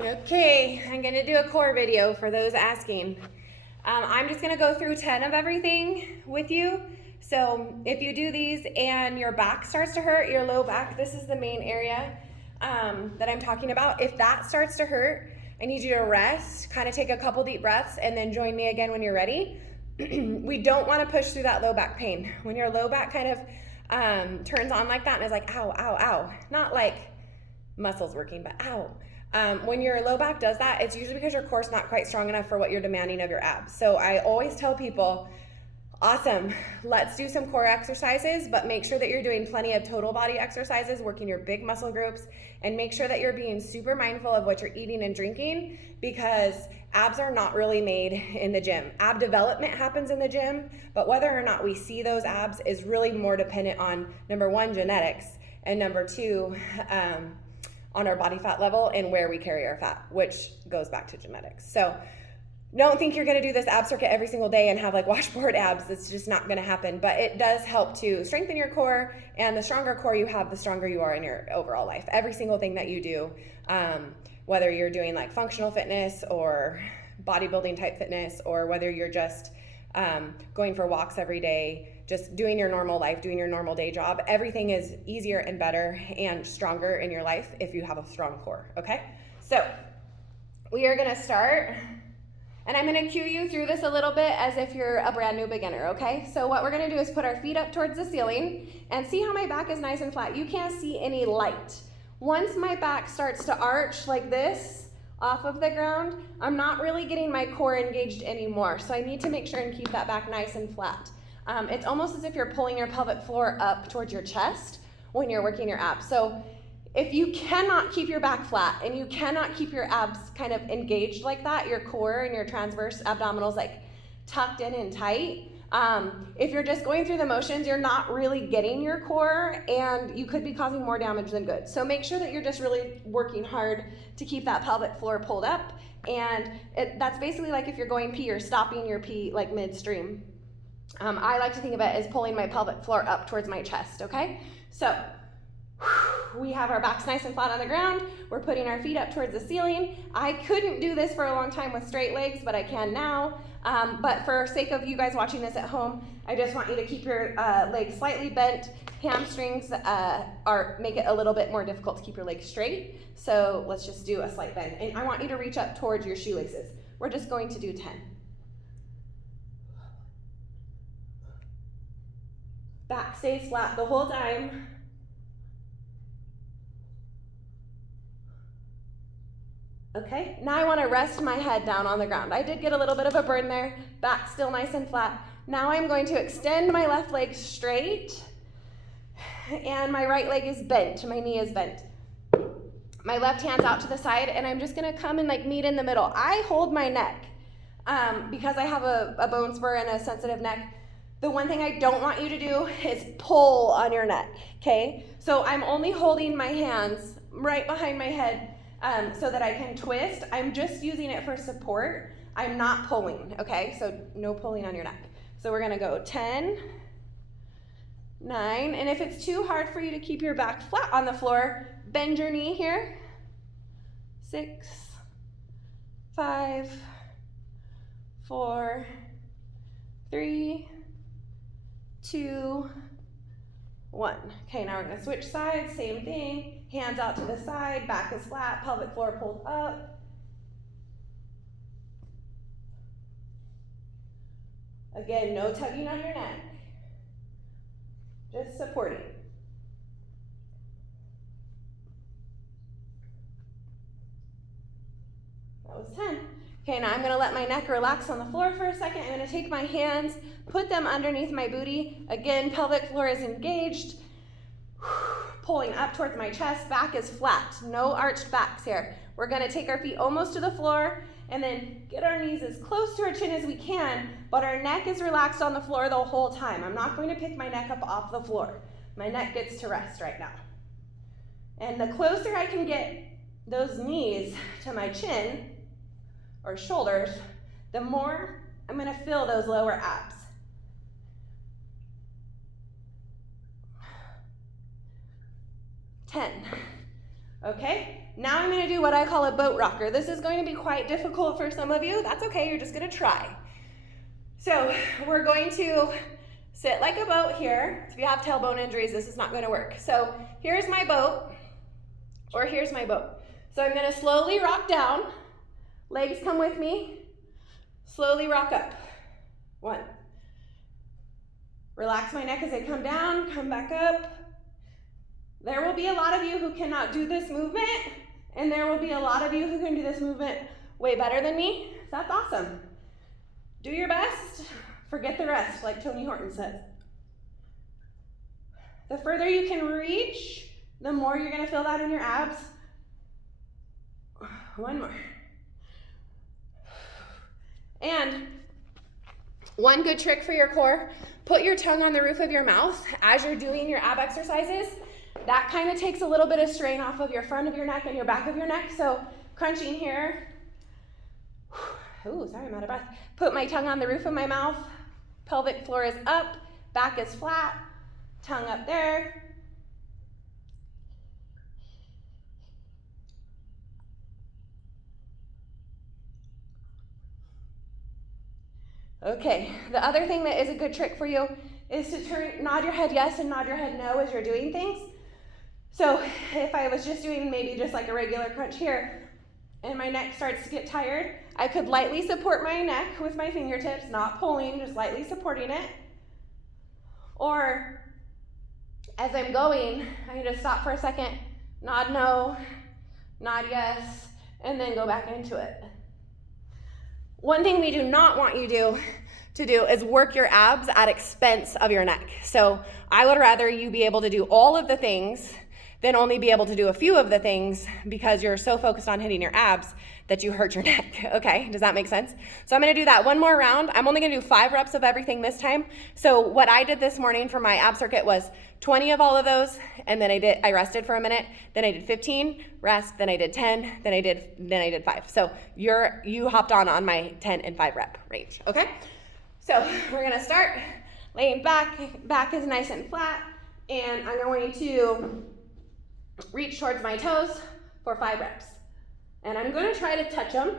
Okay, I'm gonna do a core video for those asking. I'm just gonna go through 10 of everything with you. So if you do these and your back starts to hurt, your low back, this is the main area that I'm talking about. If that starts to hurt, I need you to rest, kind of take a couple deep breaths, and then join me again when you're ready. We don't wanna push through that low back pain. When your low back kind of turns on like that and is like, ow, ow, ow, not like muscles working, but ow. When your low back does that, it's usually because your core's not quite strong enough for what you're demanding of your abs. So I always tell people, awesome, let's do some core exercises, but make sure that you're doing plenty of total body exercises, working your big muscle groups, and make sure that you're being super mindful of what you're eating and drinking, because abs are not really made in the gym. Ab development happens in the gym, but whether or not we see those abs is really more dependent on, number one, genetics, and number two, on our body fat level and where we carry our fat, which goes back to genetics. So don't think you're gonna do this ab circuit every single day and have like washboard abs. It's just not gonna happen, but it does help to strengthen your core, and the stronger core you have, the stronger you are in your overall life. Every single thing that you do, whether you're doing like functional fitness or bodybuilding type fitness, or whether you're just going for walks every day, just doing your normal life, doing your normal day job, everything is easier and better and stronger in your life if you have a strong core, okay? So we are gonna start, and I'm gonna cue you through this a little bit as if you're a brand new beginner, okay? So what we're gonna do is put our feet up towards the ceiling and see how my back is nice and flat. You can't see any light. Once my back starts to arch like this, off of the ground, I'm not really getting my core engaged anymore. So I need to make sure and keep that back nice and flat. It's almost as if you're pulling your pelvic floor up towards your chest when you're working your abs. So if you cannot keep your back flat and you cannot keep your abs kind of engaged like that, your core and your transverse abdominals like tucked in and tight, if you're just going through the motions, you're not really getting your core, and you could be causing more damage than good. So make sure that you're just really working hard to keep that pelvic floor pulled up, and that's basically like if you're going pee or stopping your pee like midstream. I like to think of it as pulling my pelvic floor up towards my chest, okay? So we have our backs nice and flat on the ground. We're putting our feet up towards the ceiling. I couldn't do this for a long time with straight legs, but I can now. But for sake of you guys watching this at home, I just want you to keep your legs slightly bent. Hamstrings make it a little bit more difficult to keep your legs straight. So let's just do a slight bend. And I want you to reach up towards your shoelaces. We're just going to do 10. Back stays flat the whole time. Okay, now I want to rest my head down on the ground. I did get a little bit of a burn there, back still nice and flat. Now I'm going to extend my left leg straight, and my right leg is bent, my knee is bent. My left hand's out to the side, and I'm just gonna come and like meet in the middle. I hold my neck because I have a bone spur and a sensitive neck. The one thing I don't want you to do is pull on your neck, okay? So I'm only holding my hands right behind my head so that I can twist. I'm just using it for support. I'm not pulling, okay? So no pulling on your neck. So we're gonna go 10, 9, and if it's too hard for you to keep your back flat on the floor, bend your knee here. 6, 5, 4, 3, 2, 1. Okay, now we're gonna switch sides, same thing. Hands out to the side, back is flat, pelvic floor pulled up. Again, no tugging on your neck, just supporting. That was 10. Okay, now I'm gonna let my neck relax on the floor for a second. I'm gonna take my hands, put them underneath my booty. Again, pelvic floor is engaged. Pulling up towards my chest, back is flat, no arched backs here. We're gonna take our feet almost to the floor and then get our knees as close to our chin as we can, but our neck is relaxed on the floor the whole time. I'm not going to pick my neck up off the floor. My neck gets to rest right now. And the closer I can get those knees to my chin or shoulders, the more I'm gonna feel those lower abs. 10. Okay, now I'm gonna do what I call a boat rocker. This is going to be quite difficult for some of you. That's okay, you're just gonna try. So we're going to sit like a boat here. If you have tailbone injuries, this is not gonna work. So here's my boat, or here's my boat. So I'm gonna slowly rock down, legs come with me, slowly rock up. 1. Relax my neck as I come down, come back up. There will be a lot of you who cannot do this movement, and there will be a lot of you who can do this movement way better than me. That's awesome. Do your best, forget the rest, like Tony Horton says. The further you can reach, the more you're gonna feel that in your abs. 1 more. And one good trick for your core, put your tongue on the roof of your mouth as you're doing your ab exercises. That kind of takes a little bit of strain off of your front of your neck and your back of your neck. So crunching here. Ooh, sorry, I'm out of breath. Put my tongue on the roof of my mouth. Pelvic floor is up, back is flat, tongue up there. Okay, the other thing that is a good trick for you is to nod your head yes and nod your head no as you're doing things. So if I was just doing maybe just like a regular crunch here and my neck starts to get tired, I could lightly support my neck with my fingertips, not pulling, just lightly supporting it. Or as I'm going, I can just stop for a second, nod no, nod yes, and then go back into it. One thing we do not want you to do is work your abs at expense of your neck. So I would rather you be able to do all of the things than only be able to do a few of the things because you're so focused on hitting your abs that you hurt your neck. Okay, does that make sense? So I'm gonna do that one more round. I'm only gonna do 5 reps of everything this time. So what I did this morning for my ab circuit was 20 of all of those, and then I rested for a minute, then I did 15, rest, then I did 10, then I did 5. So you hopped on my 10 and 5 rep range, okay? So we're gonna start laying back is nice and flat, and I'm going to reach towards my toes for 5 reps. And I'm gonna try to touch them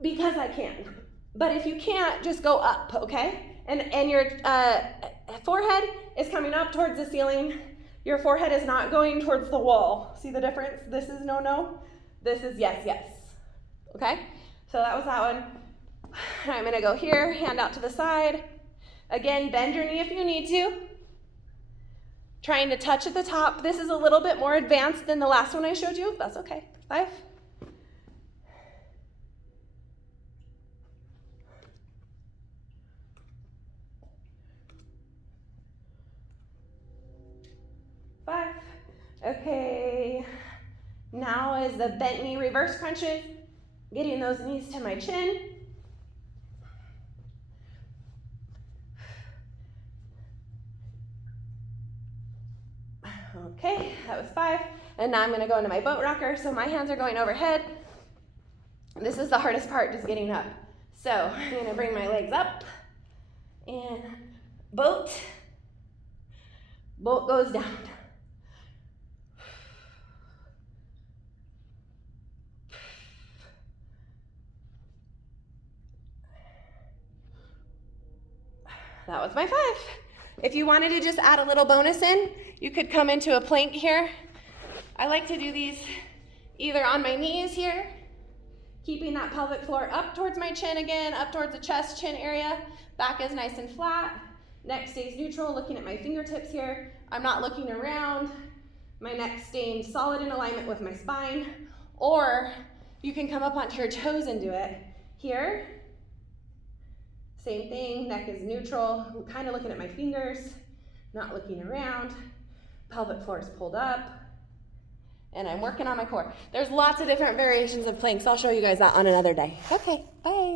because I can. But if you can't, just go up, okay? And your forehead is coming up towards the ceiling. Your forehead is not going towards the wall. See the difference? This is no, this is yes. Okay? So that was that one. I'm gonna go here, hand out to the side. Again, bend your knee if you need to. Trying to touch at the top. This is a little bit more advanced than the last one I showed you. That's okay. 5. 5. Okay. Now is the bent knee reverse crunches. Getting those knees to my chin. Okay, that was 5. And now I'm gonna go into my boat rocker. So my hands are going overhead. This is the hardest part, just getting up. So I'm gonna bring my legs up and boat goes down. That was my 5. If you wanted to just add a little bonus in, you could come into a plank here. I like to do these either on my knees here, keeping that pelvic floor up towards my chin again, up towards the chest, chin area. Back is nice and flat. Neck stays neutral, looking at my fingertips here. I'm not looking around. My neck staying solid in alignment with my spine. Or you can come up onto your toes and do it. Here, same thing, neck is neutral. I'm kind of looking at my fingers, not looking around. Pelvic floor is pulled up. And I'm working on my core. There's lots of different variations of planks. I'll show you guys that on another day. Okay, bye.